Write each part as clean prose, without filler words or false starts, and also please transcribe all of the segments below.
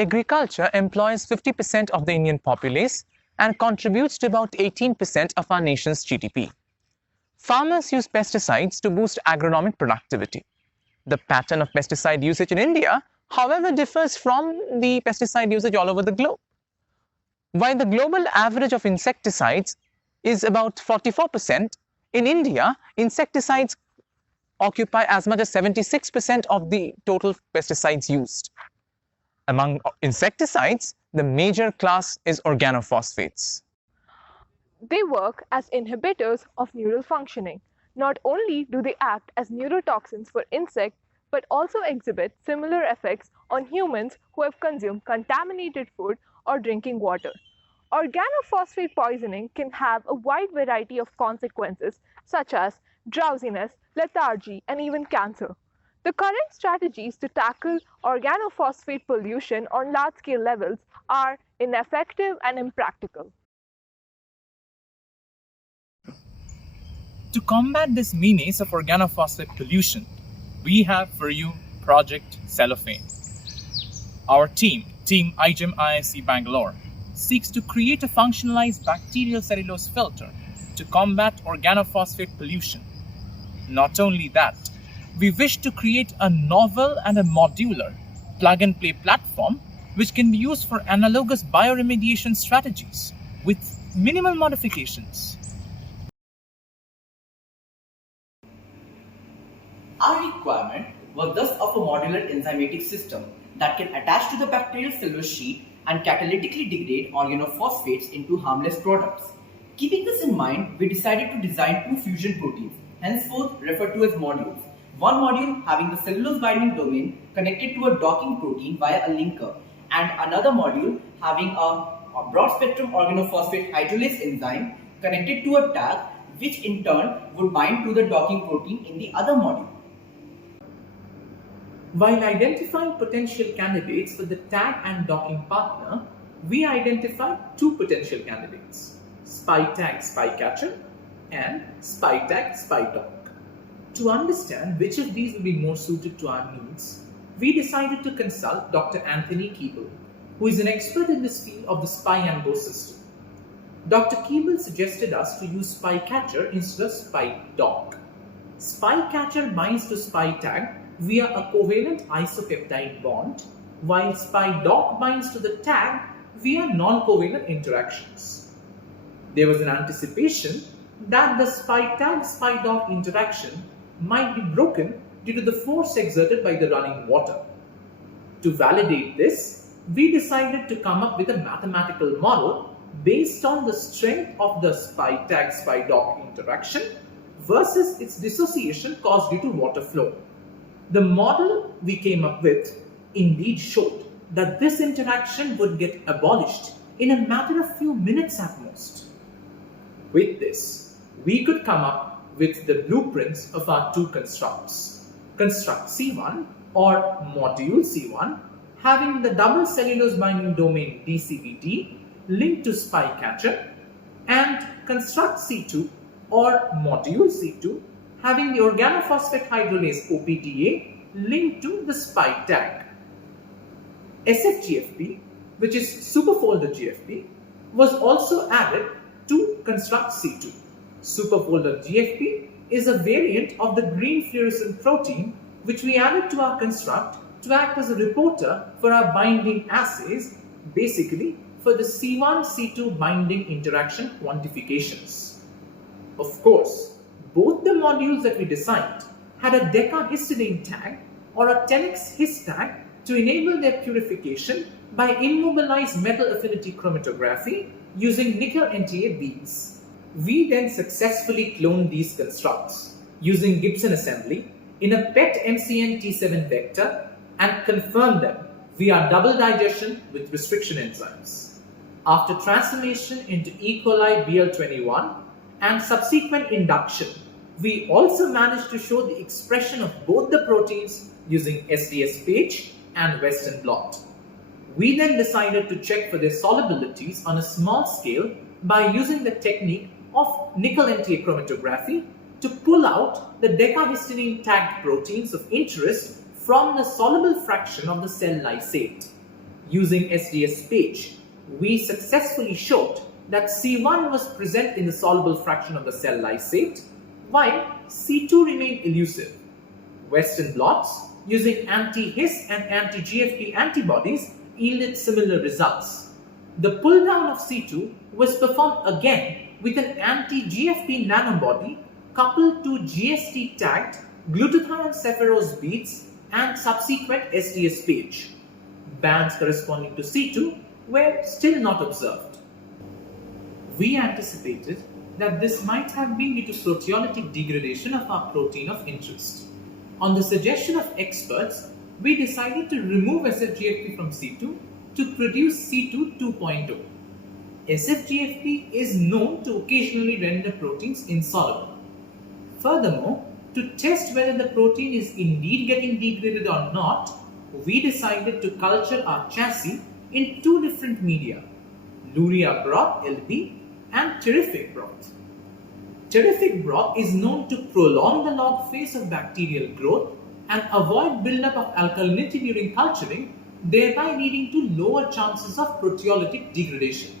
Agriculture employs 50% of the Indian populace and contributes to about 18% of our nation's GDP. Farmers use pesticides to boost agronomic productivity. The pattern of pesticide usage in India, however, differs from the pesticide usage all over the globe. While the global average of insecticides is about 44%, in India, insecticides occupy as much as 76% of the total pesticides used. Among insecticides, the major class is organophosphates. They work as inhibitors of neural functioning. Not only do they act as neurotoxins for insects, but also exhibit similar effects on humans who have consumed contaminated food or drinking water. Organophosphate poisoning can have a wide variety of consequences, such as drowsiness, lethargy, and even cancer. The current strategies to tackle organophosphate pollution on large-scale levels are ineffective and impractical. To combat this menace of organophosphate pollution, we have for you Project CellOPHane. Our team iGEM-IISc Bangalore, seeks to create a functionalized bacterial cellulose filter to combat organophosphate pollution. Not only that, we wish to create a novel and a modular plug-and-play platform which can be used for analogous bioremediation strategies with minimal modifications. Our requirement was thus of a modular enzymatic system that can attach to the bacterial cellulose sheet and catalytically degrade organophosphates into harmless products. Keeping this in mind, we decided to design two fusion proteins, henceforth referred to as modules. One module having the cellulose binding domain connected to a docking protein via a linker, and another module having a broad spectrum organophosphate hydrolase enzyme connected to a tag, which in turn would bind to the docking protein in the other module. While identifying potential candidates for the tag and docking partner, we identified two potential candidates, SpyTag SpyCatcher and SpyTag SpyDock. To understand which of these will be more suited to our needs, we decided to consult Dr. Anthony Keeble, who is an expert in this field of the SpyAmbo system. Dr. Keeble suggested us to use SpyCatcher instead of SpyDock. SpyCatcher binds to SpyTag via a covalent isopeptide bond, while SpyDock binds to the tag via non-covalent interactions. There was an anticipation that the SpyTag-SpyDock interaction might be broken due to the force exerted by the running water. To validate this, we decided to come up with a mathematical model based on the strength of the SpyTag-SpyDock interaction versus its dissociation caused due to water flow. The model we came up with indeed showed that this interaction would get abolished in a matter of few minutes at most. With this, we could come up with the blueprints of our two constructs. Construct C1 or module C1 having the double cellulose binding domain DCBD linked to SpyCatcher, and construct C2 or module C2 having the organophosphate hydrolase OPDA linked to the SpyTag. SFGFP, which is superfolder GFP, was also added to construct C2. Superfolder GFP is a variant of the green fluorescent protein which we added to our construct to act as a reporter for our binding assays, basically for the C1-C2 binding interaction quantifications. Of course, both the modules that we designed had a decahistidine tag or a 10x his tag to enable their purification by immobilized metal affinity chromatography using nickel NTA beads. We then successfully cloned these constructs using Gibson assembly in a PET MCN T7 vector and confirmed them via double digestion with restriction enzymes. After transformation into E. coli BL21 and subsequent induction, we also managed to show the expression of both the proteins using SDS Page and Western blot. We then decided to check for their solubilities on a small scale by using the technique of nickel NTA chromatography to pull out the decahistidine tagged proteins of interest from the soluble fraction of the cell lysate. Using SDS page, we successfully showed that C1 was present in the soluble fraction of the cell lysate, while C2 remained elusive. Western blots using anti-HIS and anti-GFP antibodies yielded similar results. The pull down of C2 was performed again with an anti-GFP nanobody coupled to GST-tagged glutathione saccharose beads and subsequent SDS page. Bands corresponding to C2 were still not observed. We anticipated that this might have been due to proteolytic degradation of our protein of interest. On the suggestion of experts, we decided to remove SFGFP from C2 to produce C2 2.0. SFGFP is known to occasionally render proteins insoluble. Furthermore, to test whether the protein is indeed getting degraded or not, we decided to culture our chassis in two different media, Luria broth LB and terrific broth. Terrific broth is known to prolong the log phase of bacterial growth and avoid buildup of alkalinity during culturing, thereby leading to lower chances of proteolytic degradation.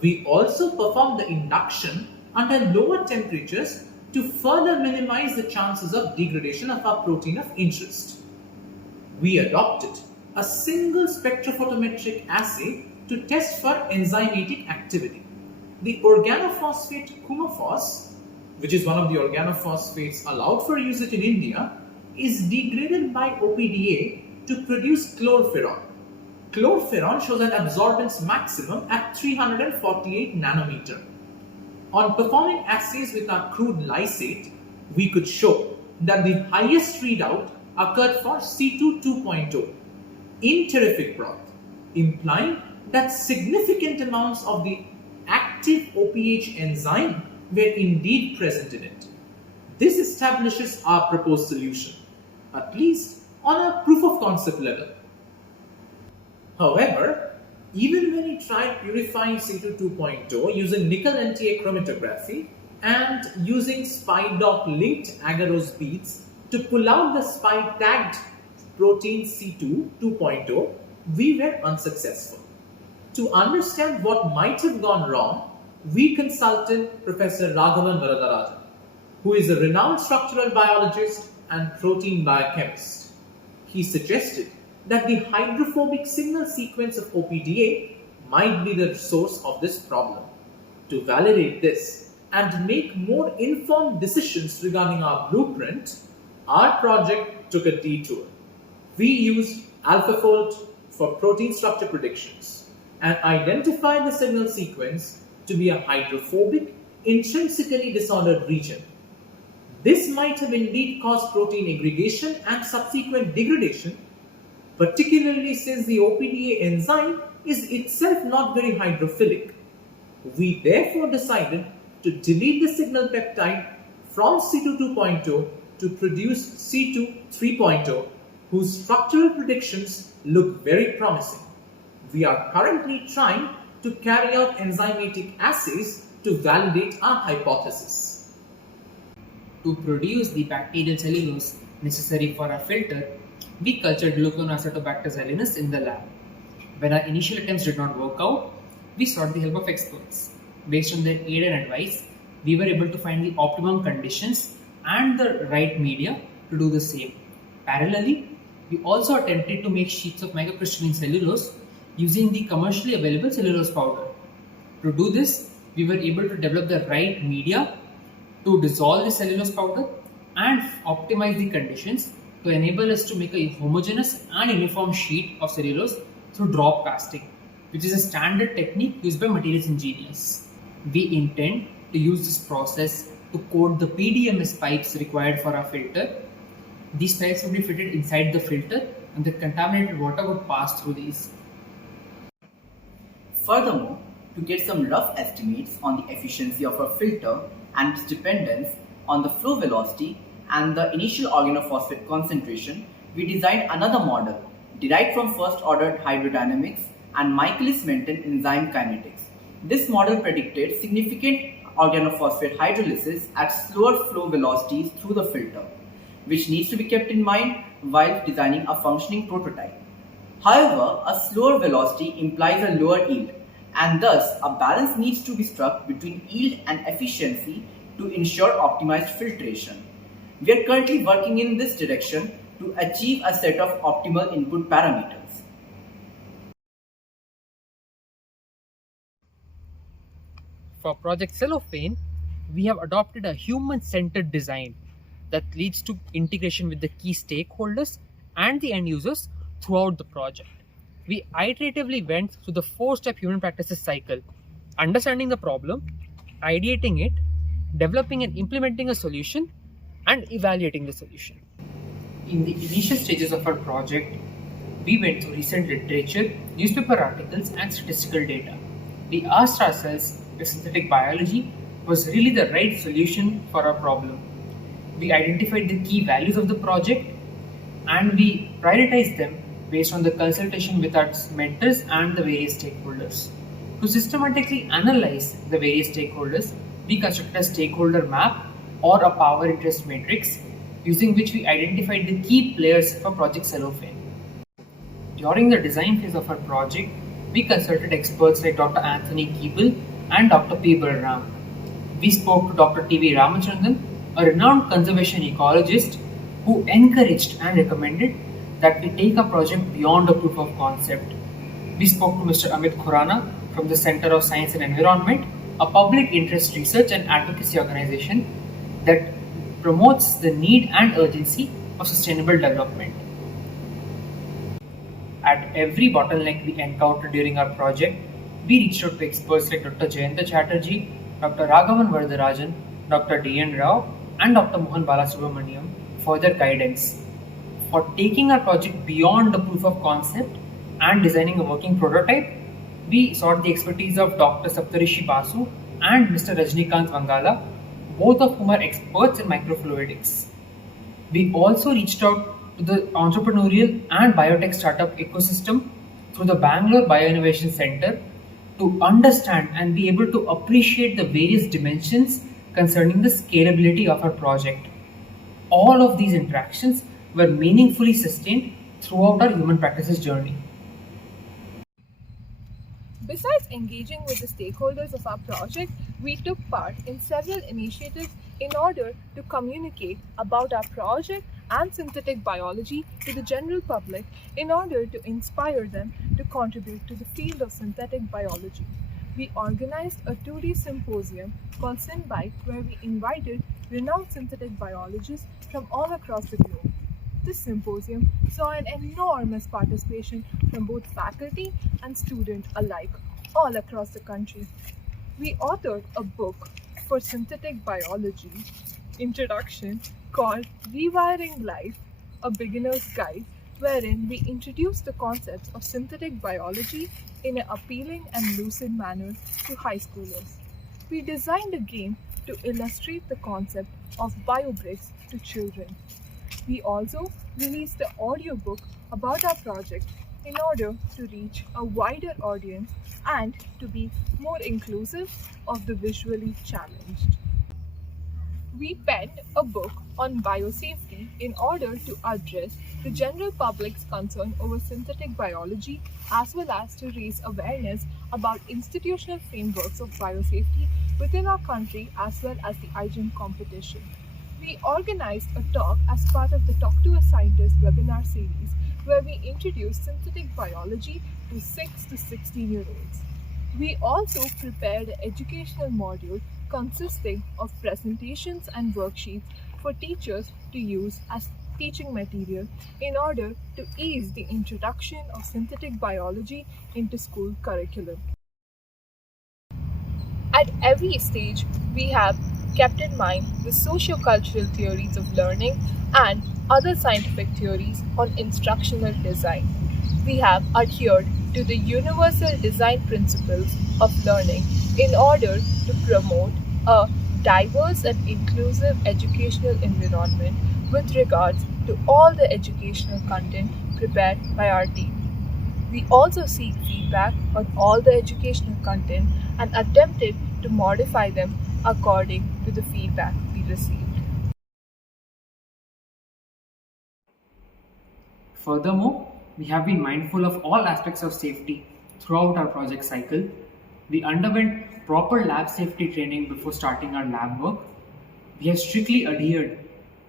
We also performed the induction under lower temperatures to further minimize the chances of degradation of our protein of interest. We adopted a single spectrophotometric assay to test for enzymatic activity. The organophosphate Coumaphos, which is one of the organophosphates allowed for usage in India, is degraded by OPDA to produce chlorpheron. Chlorpheron shows an absorbance maximum at 348 nanometer. On performing assays with our crude lysate, we could show that the highest readout occurred for C2 2.0 in terrific broth, implying that significant amounts of the active OPH enzyme were indeed present in it. This establishes our proposed solution, at least on a proof of concept level. However, even when we tried purifying C2 2.0 using nickel NTA chromatography and using SPI-DOC linked agarose beads to pull out the SPI tagged protein C2 2.0, we were unsuccessful. To understand what might have gone wrong, we consulted Professor Raghavan Varadarajan, who is a renowned structural biologist and protein biochemist. He suggested that the hydrophobic signal sequence of OPDA might be the source of this problem. To validate this and make more informed decisions regarding our blueprint, our project took a detour. We used AlphaFold for protein structure predictions and identified the signal sequence to be a hydrophobic, intrinsically disordered region. This might have indeed caused protein aggregation and subsequent degradation, particularly since the OPDA enzyme is itself not very hydrophilic. We therefore decided to delete the signal peptide from C2 2.0 to produce C2 3.0, whose structural predictions look very promising. We are currently trying to carry out enzymatic assays to validate our hypothesis. To produce the bacterial cellulose necessary for our filter, we cultured Gluconeosatobacter xylinus in the lab. When our initial attempts did not work out, we sought the help of experts. Based on their aid and advice, we were able to find the optimum conditions and the right media to do the same. Parallelly, we also attempted to make sheets of microcrystalline cellulose using the commercially available cellulose powder. To do this, we were able to develop the right media to dissolve the cellulose powder and optimize the conditions to enable us to make a homogeneous and uniform sheet of cellulose through drop casting, which is a standard technique used by materials engineers. We intend to use this process to coat the PDMS pipes required for our filter. These pipes will be fitted inside the filter and the contaminated water would pass through these. Furthermore, to get some rough estimates on the efficiency of a filter and its dependence on the flow velocity and the initial organophosphate concentration, we designed another model derived from first-order hydrodynamics and Michaelis-Menten enzyme kinetics. This model predicted significant organophosphate hydrolysis at slower flow velocities through the filter, which needs to be kept in mind while designing a functioning prototype. However, a slower velocity implies a lower yield, and thus a balance needs to be struck between yield and efficiency to ensure optimized filtration. We are currently working in this direction to achieve a set of optimal input parameters. For Project CellOPHane, we have adopted a human-centered design that leads to integration with the key stakeholders and the end users throughout the project. We iteratively went through the four-step human practices cycle: understanding the problem, ideating it, developing and implementing a solution, and evaluating the solution. In the initial stages of our project, we went through recent literature, newspaper articles, and statistical data. We asked ourselves if synthetic biology was really the right solution for our problem. We identified the key values of the project and we prioritized them based on the consultation with our mentors and the various stakeholders. To systematically analyze the various stakeholders, we constructed a stakeholder map or a power interest matrix using which we identified the key players for Project CellOPHane. During the design phase of our project, we consulted experts like Dr. Anthony Keeble and Dr. P. Balram. We spoke to Dr. T.V. Ramachandran, a renowned conservation ecologist who encouraged and recommended that we take a project beyond a proof of concept. We spoke to Mr. Amit Khurana from the Center of Science and Environment, a public interest research and advocacy organization that promotes the need and urgency of sustainable development. At every bottleneck we encountered during our project, we reached out to experts like Dr. Jayanta Chatterjee, Dr. Raghavan Varadarajan, Dr. D.N. Rao, and Dr. Mohan Balasubramaniam for their guidance. For taking our project beyond the proof of concept and designing a working prototype, we sought the expertise of Dr. Saptarishi Basu and Mr. Rajnikant Vangala, both of whom are experts in microfluidics. We also reached out to the entrepreneurial and biotech startup ecosystem through the Bangalore Bioinnovation Center to understand and be able to appreciate the various dimensions concerning the scalability of our project. All of these interactions were meaningfully sustained throughout our human practices journey. Besides engaging with the stakeholders of our project, we took part in several initiatives in order to communicate about our project and synthetic biology to the general public in order to inspire them to contribute to the field of synthetic biology. We organized a 2-day symposium called SynBite where we invited renowned synthetic biologists from all across the globe. This symposium saw an enormous participation from both faculty and students alike all across the country. We authored a book for synthetic biology introduction called Rewiring Life, a beginner's guide, wherein we introduced the concepts of synthetic biology in an appealing and lucid manner to high schoolers. We designed a game to illustrate the concept of biobricks to children. We also released the audiobook about our project in order to reach a wider audience and to be more inclusive of the visually challenged. We penned a book on biosafety in order to address the general public's concern over synthetic biology as well as to raise awareness about institutional frameworks of biosafety within our country as well as the iGEM competition. We organized a talk as part of the Talk to a Scientist webinar series where we introduced synthetic biology to 6 to 16-year-olds. We also prepared an educational module consisting of presentations and worksheets for teachers to use as teaching material in order to ease the introduction of synthetic biology into school curriculum. At every stage, we have kept in mind the socio-cultural theories of learning and other scientific theories on instructional design. We have adhered to the universal design principles of learning in order to promote a diverse and inclusive educational environment with regards to all the educational content prepared by our team. We also seek feedback on all the educational content and attempted to modify them according to the feedback we received. Furthermore, we have been mindful of all aspects of safety throughout our project cycle. We underwent proper lab safety training before starting our lab work. We have strictly adhered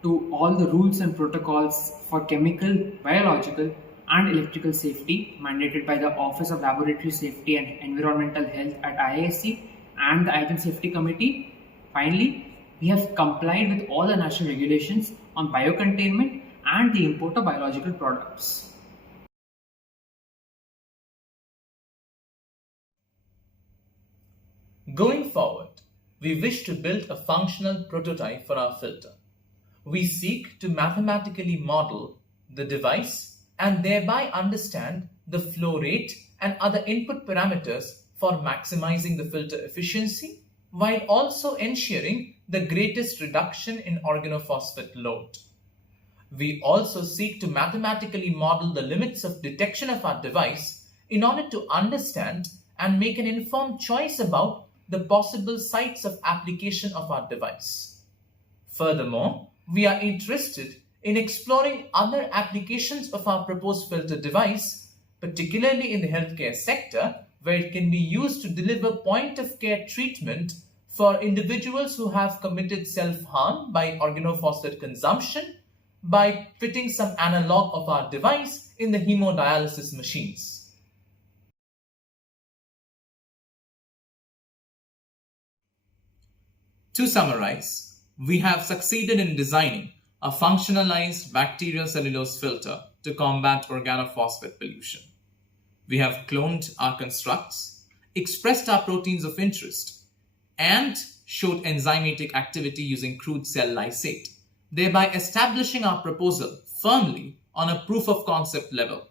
to all the rules and protocols for chemical, biological, and electrical safety mandated by the Office of Laboratory Safety and Environmental Health at IISc and the iGEM Safety Committee. Finally, we have complied with all the national regulations on biocontainment and the import of biological products. Going forward, we wish to build a functional prototype for our filter. We seek to mathematically model the device and thereby understand the flow rate and other input parameters for maximizing the filter efficiency while also ensuring the greatest reduction in organophosphate load. We also seek to mathematically model the limits of detection of our device in order to understand and make an informed choice about the possible sites of application of our device. Furthermore, we are interested in exploring other applications of our proposed filter device, particularly in the healthcare sector, where it can be used to deliver point-of-care treatment for individuals who have committed self-harm by organophosphate consumption by fitting some analog of our device in the hemodialysis machines. To summarize, we have succeeded in designing a functionalized bacterial cellulose filter to combat organophosphate pollution. We have cloned our constructs, expressed our proteins of interest, and showed enzymatic activity using crude cell lysate, thereby establishing our proposal firmly on a proof of concept level.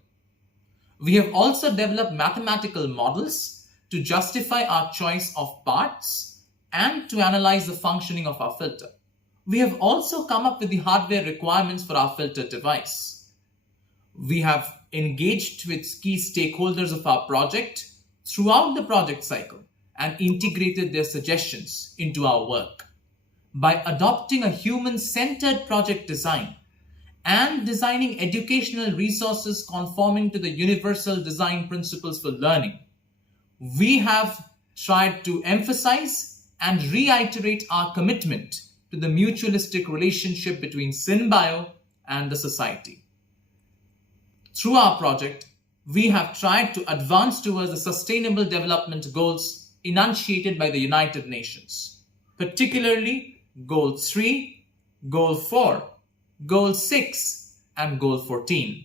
We have also developed mathematical models to justify our choice of parts and to analyze the functioning of our filter. We have also come up with the hardware requirements for our filter device. We have engaged with key stakeholders of our project throughout the project cycle and integrated their suggestions into our work. By adopting a human-centered project design and designing educational resources conforming to the universal design principles for learning, we have tried to emphasize and reiterate our commitment to the mutualistic relationship between SynBio and the society. Through our project, we have tried to advance towards the Sustainable Development Goals enunciated by the United Nations, particularly Goal 3, Goal 4, Goal 6, and Goal 14.